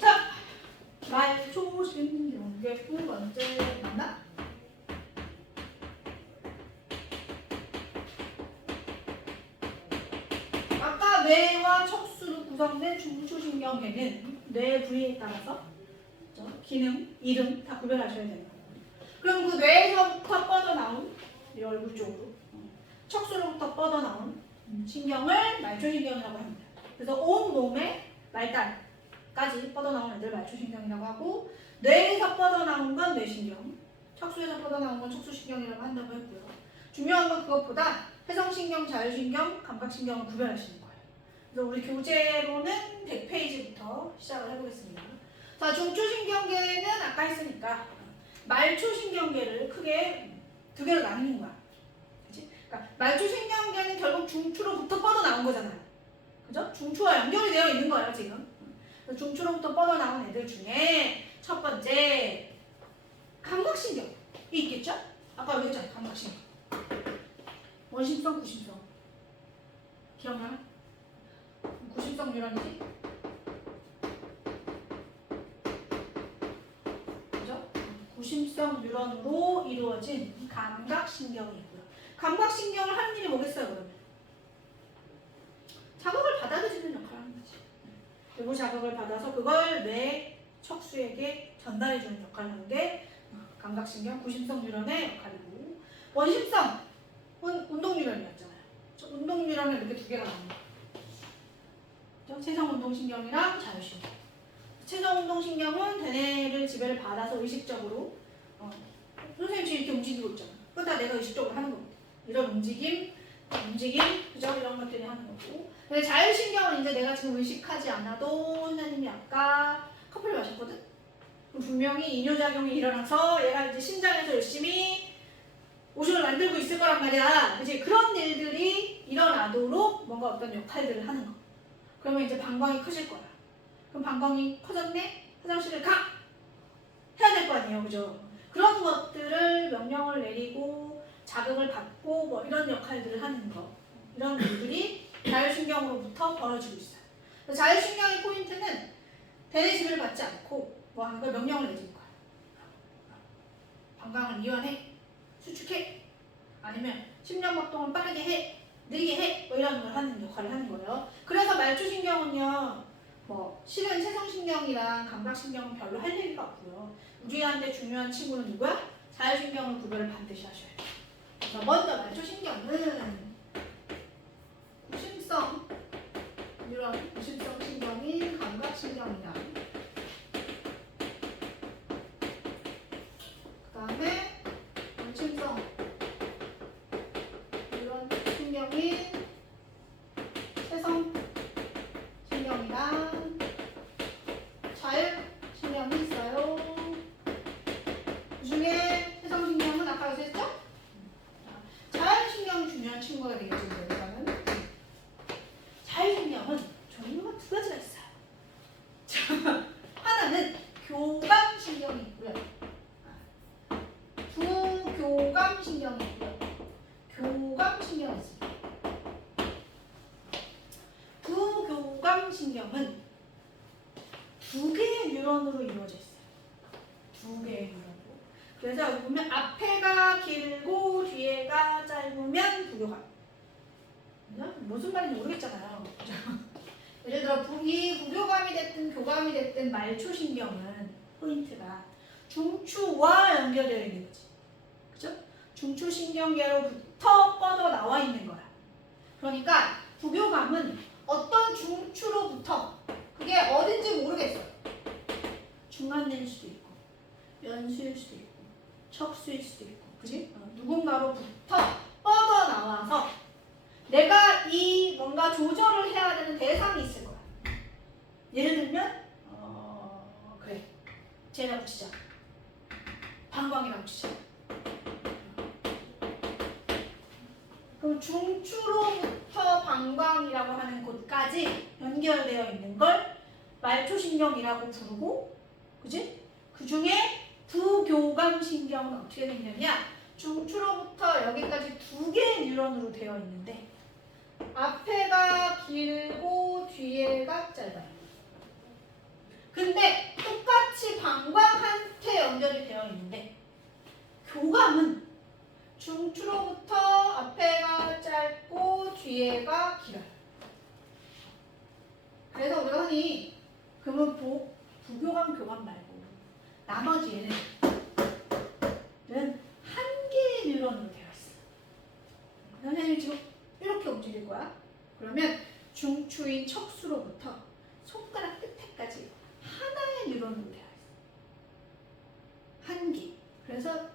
자, 말초신경계 두 번째 맞나? 아까 뇌와 척수로 구성된 중추신경계는 뇌 부위에 따라서 기능, 이름 다 구별하셔야 됩니다. 그럼 그 뇌에서부터 뻗어나온 이 얼굴 쪽으로 척수로부터 뻗어나온 신경을 말초신경이라고 합니다. 그래서 온 몸의 말달까지 뻗어나온 애들 말초신경이라고 하고, 뇌에서 뻗어나온 건 뇌신경, 척수에서 뻗어나온 건 척수신경이라고 한다고 했고요. 중요한 건 그것보다 회성신경, 자율신경, 감각신경을 구별하시는 거예요. 그래서 우리 교재로는 100페이지부터 시작을 해보겠습니다. 자, 중추신경계는 아까 했으니까 말초신경계를 크게 두 개로 나누는 거야. 그치? 그러니까 말초신경계는 결국 중추로부터 뻗어나온 거잖아요. 그죠? 중추와 연결이 되어 있는 거예요, 지금. 중추로부터 뻗어나온 애들 중에 첫 번째 감각신경이 있겠죠? 아까 여기 했잖아요, 감각신경. 원심성, 구심성. 기억나요? 구심성 뉴런이지? 그죠? 구심성 뉴런으로 이루어진 감각신경이 있고요. 감각신경을 하는 일이 뭐겠어요, 그러면? 자극을 받아들이는 역할을 하는 거지. 외부 자극을 받아서 그걸 뇌 척수에게 전달해주는 역할을 하는 게 감각신경, 구심성 뉴런의 역할이고, 원심성 운동 뉴런이었잖아요. 운동 뉴런은 이렇게 두 개가 나옵니다. 체성 운동신경이랑 자율신경. 체성 운동신경은 대뇌를 지배를 받아서 의식적으로 선생님 지금 이렇게 움직이고 있잖아. 그거 다 내가 의식적으로 하는 겁니다. 이런 움직임, 그죠? 이런 것들이 하는 거고. 근데 자율신경은 이제 내가 지금 의식하지 않아도 선생님이 아까 커피를 마셨거든? 그럼 분명히 이뇨작용이 일어나서 얘가 이제 심장에서 열심히 오줌을 만들고 있을 거란 말이야. 그치? 그런 일들이 일어나도록 뭔가 어떤 역할들을 하는 거. 그러면 이제 방광이 커질 거야. 그럼 방광이 커졌네? 화장실을 가! 해야 될 거 아니에요. 그죠? 그런 것들을 명령을 내리고 자극을 받고 뭐 이런 역할들을 하는 거. 이런 일들이 자율신경으로부터 벌어지고 있어요. 자율신경의 포인트는 대뇌 지배를 받지 않고 뭐 하는 걸 명령을 내주는 거야. 방광을 이완해. 수축해. 아니면 심장박동을 빠르게 해. 느리게 해. 뭐 이런 걸 하는 역할을 하는 거예요. 그래서 말초신경은요. 뭐 실은 체성신경이랑 감각신경은 별로 할 얘기가 없고요. 우리한테 중요한 친구는 누구야? 자율신경을 구별을 반드시 하셔야 돼요. 그래서 먼저 말초신경은 구심성 이런 구심성 신경인 감각신경이다. 그 다음에 원심성 이런 신경인 체성 신경이랑 자율 신경이 있어요. 그 중에 체성 신경은 아까 여기서 했죠? 자율 신경이 중요한 친구가 되겠죠. 여기서는 자율 신경은 종류가 두 가지가 있어요. 자, 하나는 교감 신경이 있고요. 부교감 신경이 있고요. 교감 신경이 있습니다. 부교감 신경은 두 개의 뉴런으로 이루어져 있어요. 두 개의 뉴런으로. 그래서 여기 보면 앞에가 길고 뒤에가 짧으면 부교감. 무슨 말인지 모르겠잖아요. 예를 들어 이 부교감이 됐든 교감이 됐든 말초신경은 포인트가 중추와 연결되어 있는 거지. 그죠? 중추신경계로부터 뻗어 나와 있는 거야. 그러니까 부교감은 어떤 중추로부터 그게 어딘지 모르겠어요. 중간내일 수도 있고 연수일 수도 있고 척수일 수도 있고 그지? 누군가로부터 뻗어 나와서 내가 이 뭔가 조절을 해야 되는 대상이 있을 거야. 예를 들면 그래 쟤랑 붙이자. 방광이랑 붙이자. 그럼 중추로부터 방광이라고 하는 곳까지 연결되어 있는 걸 말초신경이라고 부르고, 그지? 그 중에 부교감신경은 어떻게 생겼냐? 중추로부터 여기까지 두 개의 뉴런으로 되어 있는데 앞에가 길고 뒤에가 근데 똑같이 방광한테 연결이 되어 있는데 교감은 중추로부터 앞에가 짧고 뒤에가 길어요. 그래서 우리가 흔히 그러면 부교감 교감 말고 나머지 얘는 한 개의 뉴런으로 되어 있어. 선생님 지금 이렇게 움직일 거야. 그러면 중추인 척수로부터 손가락 끝에까지 하나의 뉴런으로 되어 있어. 한 개. 그래서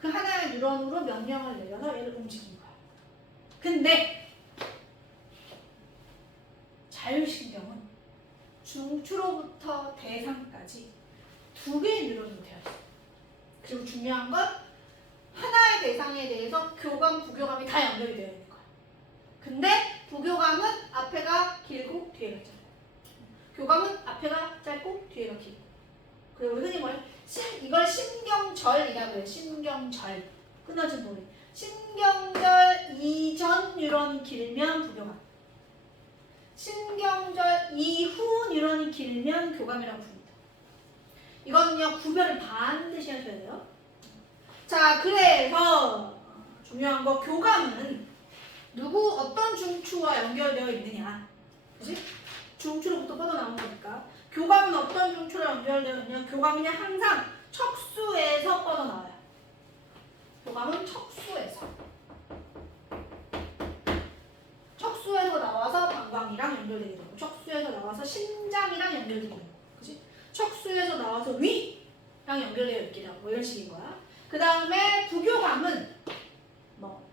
그 하나의 뉴런으로 명령을 내려서 얘를 움직인 거야. 근데 자율신경은 중추로부터 대상까지 두 개의 뉴런으로 되어 있어. 그리고 중요한 건 하나의 대상에 대해서 교감, 부교감이 다 연결이 되어 있는 거야. 근데 부교감은 앞에가 길고 뒤에가 짧아. 교감은 앞에가 짧고 뒤에가 길고. 그리고 흔히 뭐예요? 이걸 신경절이라고 해요. 신경절. 끊어진 부분. 신경절 이전 뉴런이 길면 부교감. 신경절 이후 뉴런이 길면 교감이라고 부릅니다. 이거는요, 구별을 반드시 하셔야 돼요. 자, 그래서 중요한 거 교감은 어떤 중추와 연결되어 있느냐. 그치? 중추로부터 뻗어나온 거니까. 교감은 어떤 중추로 연결되어 있느냐. 교감은 항상 척수에서 뻗어나와요. 교감은 척수에서. 척수에서 나와서 방광이랑 연결되게 되고, 척수에서 나와서 심장이랑 연결되게 되고, 그치? 척수에서 나와서 위랑 연결되어 있게 되고, 뭐 이런 식인 거야. 그 다음에 부교감은 뭐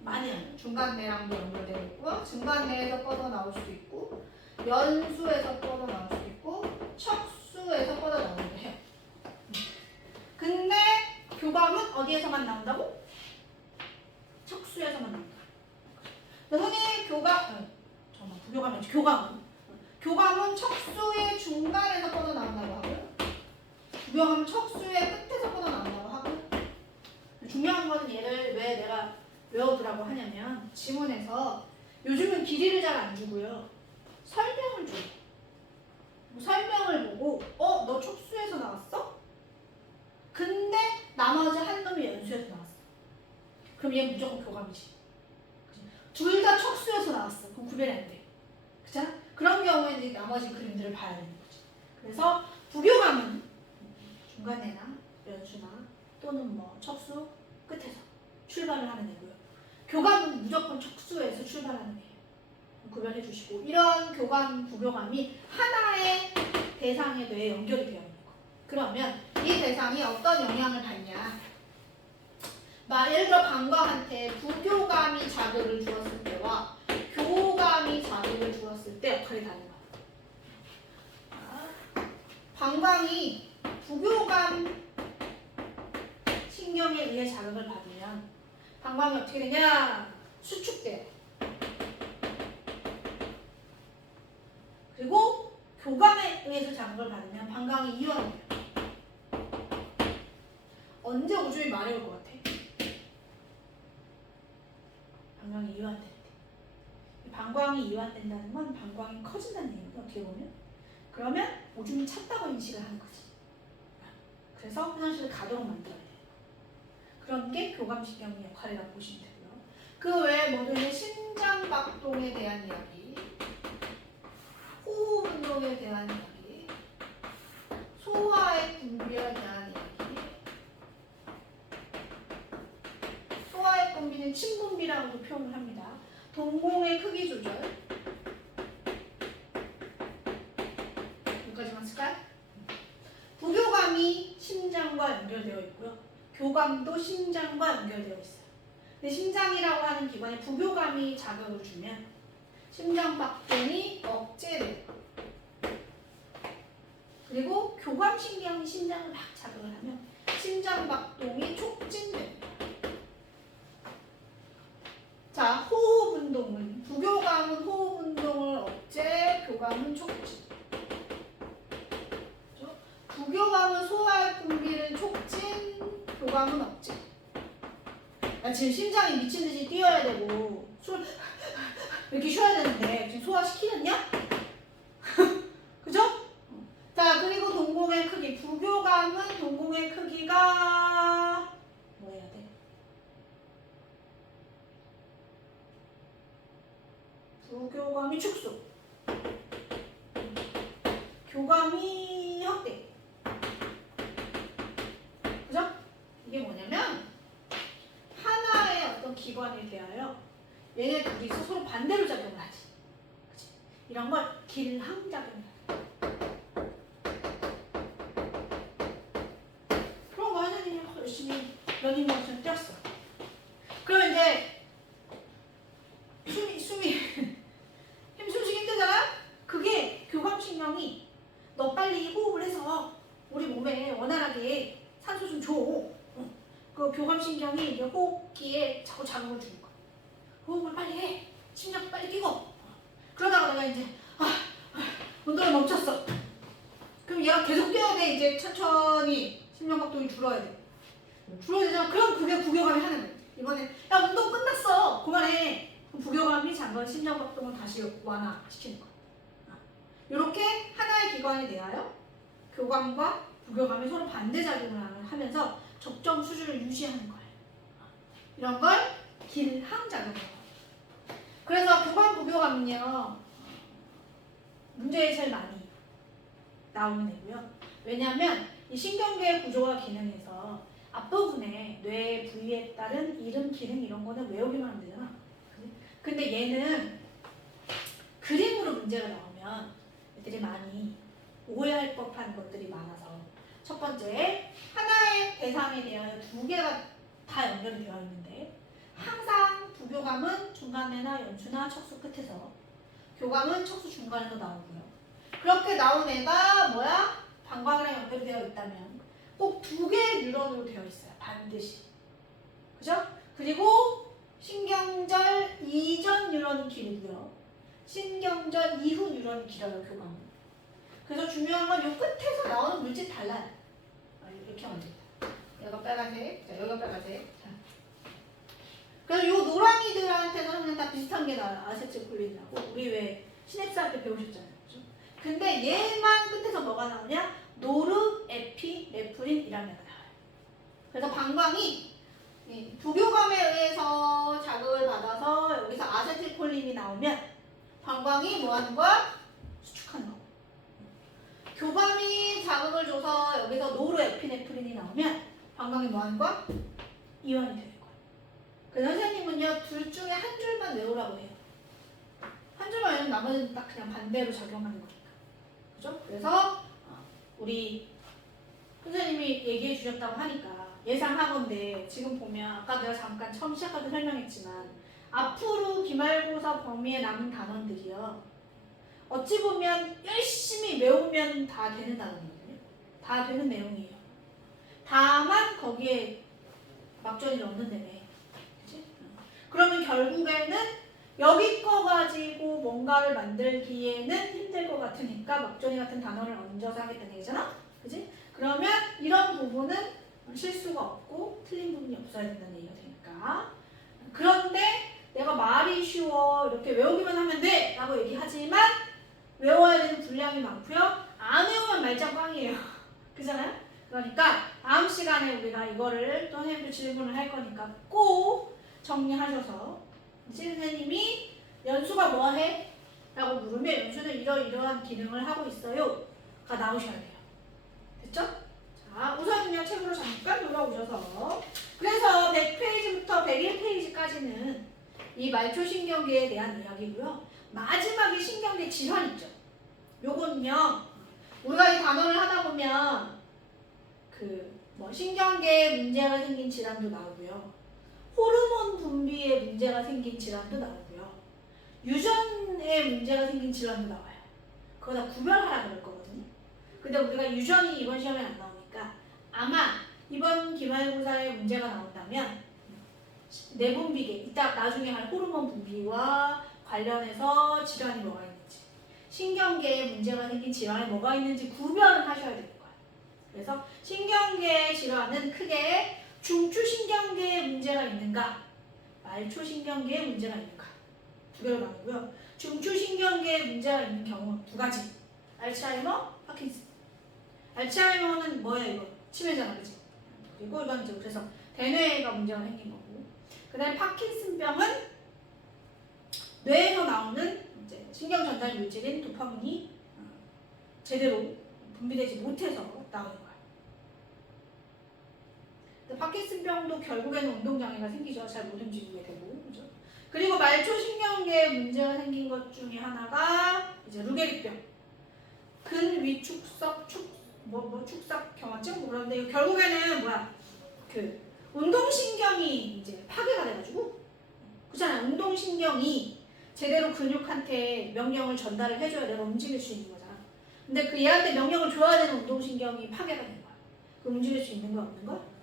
많이 하는 중간내랑도 연결되어 있고, 중간내에서 뻗어나올 수도 있고, 연수에서 뻗어나올 수도 있고, 척수에서 뻗어나오기도 해요. 근데 교감은 어디에서만 나온다고? 척수에서만 나온다. 흔히 교감은 척수의 중간에서 뻗어나온다고 하고요. 부교감은 척수의 끝에서 뻗어나온다고 하고. 중요한 거는 얘를 왜 내가 외워두라고 하냐면 지문에서 요즘은 길이를 잘 안 주고요. 설명을 줘요. 설명을 보고 너 척수에서 나왔어? 근데 나머지 한 놈이 연수에서 나왔어. 그럼 얘 무조건 교감이지. 둘 다 척수에서 나왔어. 그럼 구별이 안 돼. 그렇잖아? 그런 경우에 이제 나머지 그림들을 봐야 되는 거지. 그래서 부교감은 중간에나 연수나 또는 뭐 척수 끝에서 출발을 하는 애고요. 교감은 무조건 척수에서 출발하는 애예요. 구별해 주시고, 이런 교감, 부교감이 하나의 대상에 대해 연결이 되어 있는 거. 그러면 이 대상이 어떤 영향을 받냐? 예를 들어 방광한테 부교감이 자극을 주었을 때와 교감이 자극을 주었을 때 역할이 다른 거야. 방광이 부교감 신경에 의해 자극을 받으면 방광이 어떻게 되냐? 수축돼요. 그리고 교감에 의해서 자극을 받으면 방광이 이완돼요. 언제 오줌이 마려울 것 같아? 방광이 이완될 때. 방광이 이완된다는 건 방광이 커진다는 얘기거든, 어떻게 보면. 그러면 오줌이 찼다고 인식을 하는 거지. 그래서 화장실을 가도록 만들어야 돼요. 그런 게 교감신경의 역할이라고 보시면 되고요. 그 외에 뭐든 심장박동에 대한 이야기, 호흡운동에 대한 이야기, 소화의 분비에 대한 이야기. 소화의 분비는 침분비라고도 표현을 합니다. 동공의 크기 조절. 여기까지만 쓸까요? 부교감이 심장과 연결되어 있고요. 교감도 심장과 연결되어 있어요. 근데 심장이라고 하는 기관에 부교감이 자극을 주면 심장박동이 억제돼요. 그리고 교감신경이 심장을 막 자극을 하면 심장박동이 촉진됩니다. 자, 호흡운동은 부교감은 호흡운동을 억제, 교감은 촉진. 부교감은 소화의 분비를 촉진, 교감은 억제. 지금 심장이 미친듯이 뛰어야 되고 이렇게 쉬어야 되는데 지금 소화시키겠냐? 그죠? 자, 그리고 부교감이 축소, 교감이 확대. 그죠? 이게 뭐냐면 하나의 어떤 기관에 대하여 얘네 둘이서 서로 반대로 작용을 하지. 그치? 이런 걸 길항작용이야. 그런 거 하느니 열심히 러닝머신 뛰었어. 그럼 이제 숨이 숨쉬기 힘들잖아? 그게 교감신경이 너 빨리 호흡을 해서 우리 몸에 원활하게 산소 좀 줘. 그 교감신경이 이제 호흡기에 자꾸 자극을 주는 거야. 호흡을 빨리 해. 심장 빨리 뛰고. 그러다가 내가 이제 운동을 멈췄어. 그럼 얘가 계속 뛰어야 돼. 이제 천천히 심장박동이 줄어야 돼. 줄어야 되잖아. 그럼 그게 부교감이 하는 거야. 이번에 야 운동 끝났어. 그만해. 부교감이 잠깐 심장박동을 다시 완화시키는 거야. 이렇게 하나의 기관에 대하여 교감과 부교감이 서로 반대작용을 하면서 적정 수준을 유지하는 거예요. 이런 걸 길항작용이라고 해요. 그래서 교감, 부교감은요 문제에 제일 많이 나오는 애고요. 왜냐하면 이 신경계의 구조와 기능에서 앞부분에 뇌 부위에 따른 이름, 기능 이런 거는 외우기만 하면 되잖아. 근데 얘는 그림으로 문제가 나오면 애들이 많이 오해할 법한 것들이 많아서 첫 번째, 하나의 대상에 대하여 두 개가 다 연결이 되어 있는데 항상 부교감은 중간에나 연수나 척수 끝에서, 교감은 척수 중간에서 나오고요. 그렇게 나온 애가 뭐야? 방광이랑 연결이 되어 있다면 꼭 두 개의 뉴런으로 되어 있어요. 반드시. 그죠? 그리고 신경절 이전 뉴런이 길고요. 신경절 이후 뉴런이 길어요. 교감은. 그래서 중요한 건 이 끝에서 나오는 물질 달라요. 이렇게 하면 됩니다. 여기가 빨간색, 자, 여기가 빨간색. 자. 그래서 이 노랑이들한테는 그냥 다 비슷한 게 나와요. 아세틸콜린이라고. 우리 왜 시냅스 할 때 배우셨잖아요. 그죠? 근데 얘만 끝에서 뭐가 나오냐? 노르에피네프린이라는 애가 나와요. 그래서 방광이 부교감에 의해서 자극을 받아서 여기서 아세틸콜린이 나오면 방광이 뭐 하는 거야? 수축하는 거고. 교감이 자극을 줘서 여기서 노르에피네프린이 나오면 방광이 뭐 하는 거야? 이완이 되는 거야. 그래서 선생님은요 둘 중에 한 줄만 외우라고 해요. 한 줄만 외우면 나머지는 딱 그냥 반대로 작용하는 거니까. 그죠? 그래서 우리 선생님이 얘기해 주셨다고 하니까 예상하건대 지금 보면 아까 내가 잠깐 처음 시작할 때 설명했지만 앞으로 기말고사 범위에 남은 단원들이요 어찌 보면 열심히 외우면 다 되는 단원이거든요. 다 되는 내용이에요. 다만 거기에 막전이 넣는다며. 그치? 그러면 결국에는 여기 거 가지고 뭔가를 만들기에는 힘들 것 같으니까 막전이 같은 단어를 얹어서 하겠다는 얘기잖아? 그치? 그러면 이런 부분은 실수가 없고 틀린 부분이 없어야 된다는 얘기가 되니까. 그런데 내가 말이 쉬워 이렇게 외우기만 하면 돼 라고 얘기하지만 외워야 되는 분량이 많고요. 안 외우면 말짱꽝이에요. 그잖아요? 그러니까 다음 시간에 우리가 이거를 또 선생님도 질문을 할 거니까 꼭 정리하셔서 선생님이 연수가 뭐 해? 라고 물으면 연수는 이러이러한 기능을 하고 있어요. 가 나오셔야 돼요. 됐죠? 자, 우선은요 책으로 잠깐 돌아오셔서 그래서 100페이지부터 101페이지까지는 이 말초신경계에 대한 이야기고요. 마지막에 신경계 질환 있죠. 요거는요 우리가 이 단어를 하다 보면 신경계에 문제가 생긴 질환도 나오고요. 호르몬 분비에 문제가 생긴 질환도 나오고요. 유전에 문제가 생긴 질환도 나와요. 그거 다 구별하라 그럴 거거든요. 근데 우리가 유전이 이번 시험에 안 나오니까 아마 이번 기말고사에 문제가 나온다면 내분비계, 이따 나중에 할 호르몬 분비와 관련해서 질환이 뭐가 있는지, 신경계에 문제가 생긴 질환이 뭐가 있는지 구별을 하셔야 되는 거예요. 그래서 신경계 질환은 크게 중추신경계에 문제가 있는가, 말초신경계에 문제가 있는가 두 개로 나누고요. 중추신경계에 문제가 있는 경우 두 가지. 알츠하이머, 파킨슨. 알츠하이머는 뭐예요? 이거 치매잖아, 그치? 그리고 이건 이제 그래서 대뇌가 문제가 생긴 거고. 그 다음에 파킨슨병은 뇌에서 나오는 이제 신경 전달 물질인 도파민이 제대로 분비되지 못해서 나오는 거예요. 파킨슨병도 결국에는 운동장애가 생기죠. 잘 못 움직이게 되고, 그죠? 그리고 말초신경계에 문제가 생긴 것 중에 하나가 이제 루게릭병, 근위축석 축삭 경화증 그런데 이거 결국에는 뭐야? 그 운동신경이 이제 파괴가 돼가지고, 그렇잖아요. 운동신경이 제대로 근육한테 명령을 전달을 해줘야 내가 움직일 수 있는 거잖아. 근데 그 얘한테 명령을 줘야 되는 운동신경이 파괴가 된 거야. 그럼 움직일 수 있는 거 없는 거?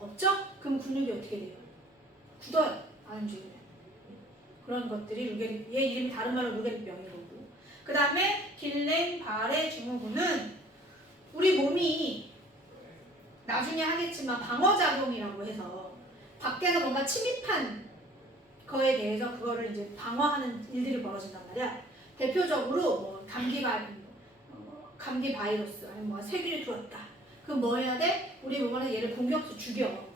없죠? 그럼 근육이 어떻게 돼요? 굳어요. 안 움직이면. 그런 것들이 루게릭, 얘 이름이 다른 말로 루게릭병인 거고. 그 다음에 길렌바레 증후군은 우리 몸이 나중에 하겠지만 방어작용이라고 해서 밖에서 뭔가 침입한 거에 대해서 그거를 이제 방어하는 일들이 벌어진단 말이야. 대표적으로 뭐 감기 바이러스 아니면 뭐 세균이 들어왔다. 그럼 뭐 해야 돼? 우리 몸은 얘를 공격해서 죽여.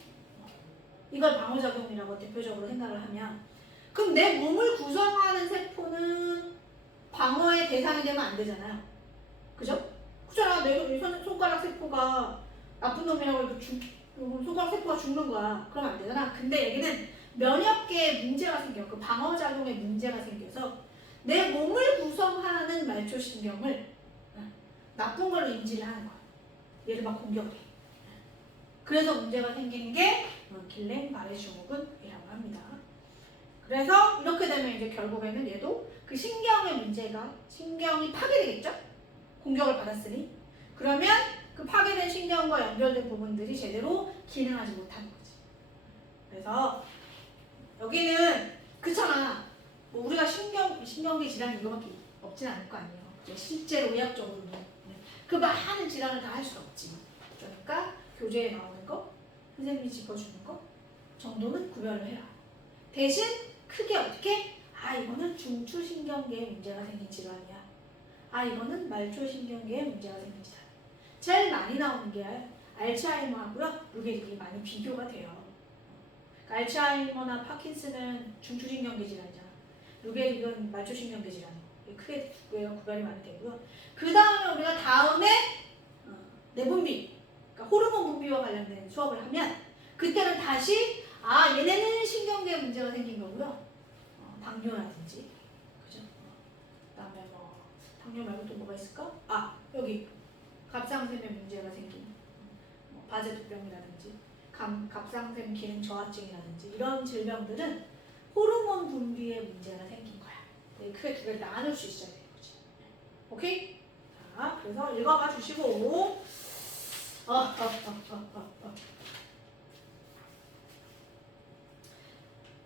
이걸 방어작용이라고 대표적으로 생각을 하면, 그럼 내 몸을 구성하는 세포는 방어의 대상이 되면 안 되잖아요. 그죠? 그렇잖아. 내 손가락 세포가 나쁜 놈이라고 해서 손가락 세포가 죽는 거야. 그러면 안 되잖아. 근데 여기는 면역계에 문제가 생겨. 그 방어작용에 문제가 생겨서 내 몸을 구성하는 말초신경을 나쁜 걸로 인지를 하는 거야. 얘를 막 공격을 해. 그래서 문제가 생기는 게 길렌바레 증후군이라고 합니다. 그래서 이렇게 되면 이제 결국에는 얘도 그 신경의 문제가, 신경이 파괴되겠죠? 공격을 받았으니. 그러면 그 파괴된 신경과 연결된 부분들이 제대로 기능하지 못하는 거지. 그래서 여기는 그렇잖아. 뭐 우리가 신경계 질환 이거밖에 없진 않을 거 아니에요. 실제로 의학적으로는. 그 많은 질환을 다 할 수는 없지만. 그러니까 교재에 나오는 거, 선생님이 짚어주는 거 정도는 구별을 해라. 대신 크게 어떻게? 아, 이거는 중추신경계에 문제가 생긴 질환이야. 아, 이거는 말초신경계에 문제가 생긴 질환. 제일 많이 나오는 게 알츠하이머하고요, 루게릭이 많이 비교가 돼요. 그러니까 알츠하이머나 파킨슨은 중추신경계 질환이잖아. 루게릭은 말초신경계 질환이고. 크게 구별이 많이 되고요. 그 다음에 우리가 다음에 내분비, 그러니까 호르몬 분비와 관련된 수업을 하면 그때는 다시 얘네는 신경계에 문제가 생긴 거고요. 당뇨라든지, 그죠? 그다음에 뭐 당뇨 말고 또 뭐가 있을까? 여기 갑상샘에 문제가 생긴 바제도병이라든지 갑상샘 기능 저하증이라든지 이런 질병들은 호르몬 분비에 문제가 생긴 거야. 크게 두 개를 나눌 수 있어야 되는 거지. 오케이? 자, 그래서 읽어봐 주시고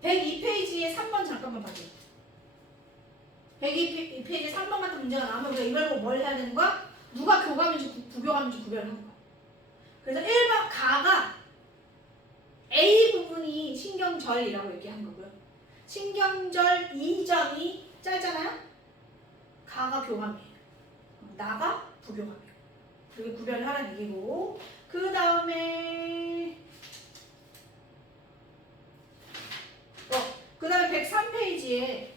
102페이지에 3번 잠깐만 봐줘요. 102페이지에 3번 같은 문제가 나오면 우리가 이걸 보고 뭘 해야 되는 거야? 누가 교감인지 부교감인지 구별을 하는 거야. 그래서 1번 가가 A 부분이 신경절이라고 얘기한 거고요. 신경절 이전이 짧잖아요? 가가 교감이에요. 나가 부교감이에요. 그게 구별을 하라는 얘기고, 그 다음에 103페이지에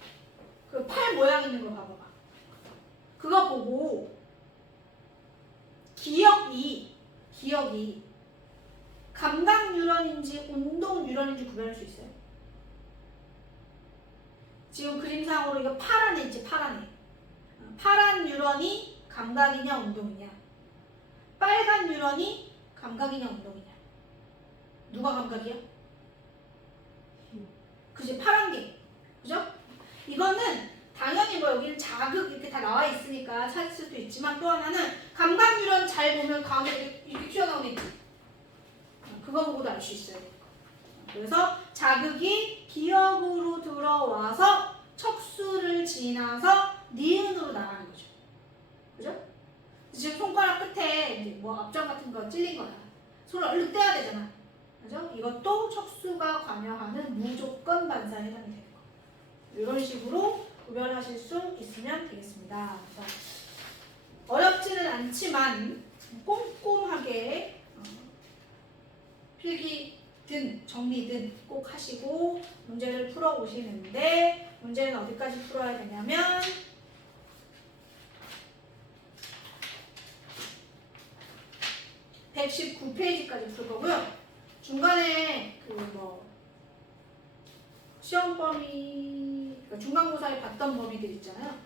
그 팔 모양 있는 거 봐봐봐. 그거 보고 기억이 감각 뉴런인지 운동 뉴런인지 구별할 수 있어요? 지금 그림상으로 이거 파란 애 있지, 파란 애. 파란 뉴런이 감각이냐 운동이냐, 빨간 뉴런이 감각이냐 운동이냐. 누가 감각이야? 그지, 파란 게. 그죠? 이거는 당연히 뭐 여기는 자극 이렇게 다 나와 있으니까 찾을 수도 있지만, 또 하나는 감각 뉴런 잘 보면 가운데 이렇게 튀어나오는 게 있지. 그거 보고도 알 수 있어야 돼. 그래서 자극이 기억으로 들어와서 척수를 지나서 니은으로 나가는 거죠. 그죠? 지금 손가락 끝에 이제 뭐 압정 같은 거 찔린 거야. 손을 얼른 떼야 되잖아. 그죠? 이것도 척수가 관여하는 무조건 반사에 해당이 되는 거. 이런 식으로 구별하실 수 있으면 되겠습니다. 그래서 어렵지는 않지만 꼼꼼하게 필기든 정리든 꼭 하시고 문제를 풀어 풀어오시는데 문제는 어디까지 풀어야 되냐면 119페이지까지 풀 거고요. 중간에 시험 범위, 그러니까 중간고사에 봤던 범위들 있잖아요.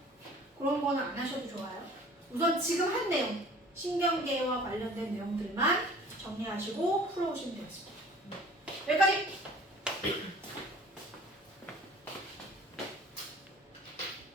그런 거는 안 하셔도 좋아요. 우선 지금 한 내용, 신경계와 관련된 내용들만 정리하시고 풀어오시면 되겠습니다. 여기까지!